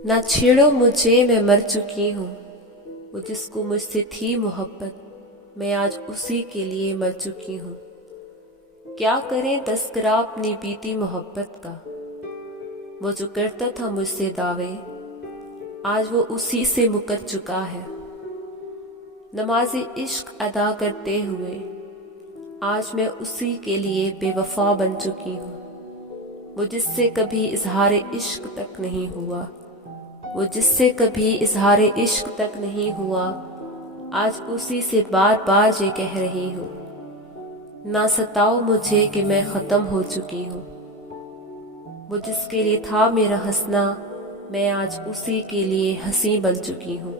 ना छेड़ो मुझे, मैं मर चुकी हूँ। वो जिसको मुझसे थी मोहब्बत, मैं आज उसी के लिए मर चुकी हूँ। क्या करें तस्करा अपनी बीती मोहब्बत का। वो जो करता था मुझसे दावे, आज वो उसी से मुकर चुका है। नमाज़े इश्क अदा करते हुए आज मैं उसी के लिए बेवफा बन चुकी हूँ। वो जिससे कभी इजहार इश्क तक नहीं हुआ, वो जिससे कभी इजहार इश्क तक नहीं हुआ, आज उसी से बार बार ये कह रही हूँ, ना सताओ मुझे कि मैं ख़त्म हो चुकी हूँ। वो जिसके लिए था मेरा हंसना, मैं आज उसी के लिए हंसी बन चुकी हूँ।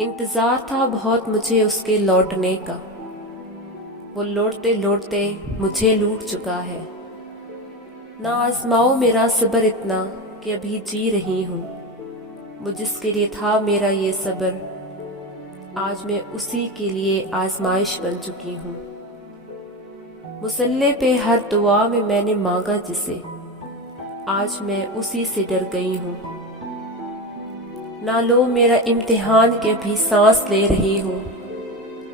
इंतज़ार था बहुत मुझे उसके लौटने का, वो लौटते लौटते मुझे लूट चुका है। ना आजमाओ मेरा सब्र इतना कि अभी जी रही हूँ। वो जिसके लिए था मेरा ये सब्र, आज मैं उसी के लिए आजमाइश बन चुकी हूँ। मुसल्ले पे हर दुआ में मैंने मांगा जिसे, आज मैं उसी से डर गई हूँ। ना लो मेरा इम्तिहान के अभी सांस ले रही हूँ,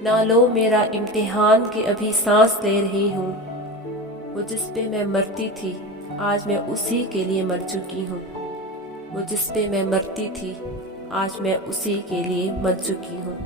ना लो मेरा इम्तिहान के अभी सांस ले रही हूँ। वो जिस पे मैं मरती थी, आज मैं उसी के लिए मर चुकी हूँ। वो जिस पे मैं मरती थी, आज मैं उसी के लिए मर चुकी हूँ।